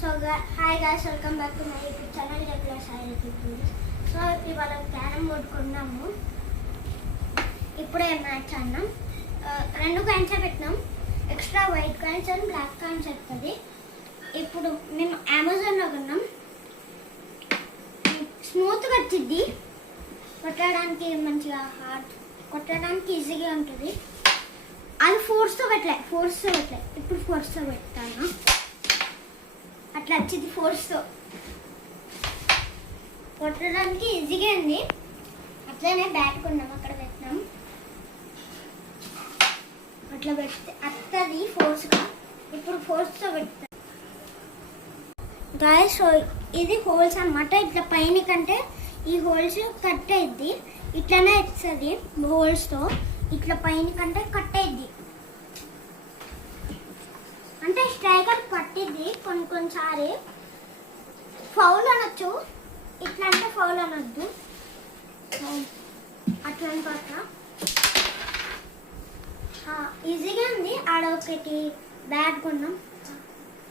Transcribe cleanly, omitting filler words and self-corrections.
So hi guys, welcome back to my YouTube channel Jagla Sai please. So ఇవాళ carrom board కొన్నాము. ఇప్పుడే match ఆడినాం. 2 coins పెట్టినాం. Extra white coins and black coins వస్తుంది. ఇప్పుడు మేము అమెజాన్లో కొన్నాం. స్మూత్గా వచ్చింది, కొట్టడానికి మంచిగా హార్డ్, కొట్టడానికి ఈజీగా ఉంటుంది. అది ఫోర్స్తో పెట్టలే. ఇప్పుడు ఫోర్స్తో పెడతాను. అట్లా వచ్చింది. ఫోర్స్తో కొట్టడానికి ఈజీగా ఉంది. అట్లనే బ్యాట్ కొన్నాం, అక్కడ పెట్టినాం. అట్లా పెడితే అత్తది ఫోర్స్గా. ఇప్పుడు ఫోర్స్తో పెడతాం గాయస్. సో ఇది హోల్స్ అన్నమాట. ఇట్లా పైన కంటే ఈ హోల్స్ కట్ అయింది. ఇట్లనే వస్తుంది హోల్స్తో. ఇట్లా పైన కంటే కట్ అయింది అంటే స్ట్రైకర్ పట్టింది. కొన్నిసారి ఫౌల్ అనొచ్చు. ఇట్లా అంటే ఫౌల్ అనొద్దు. అట్లా అనుకోవట్లా ఈజీగా ఉంది. ఆడ ఒకటి బ్యాట్ కొన్నాం.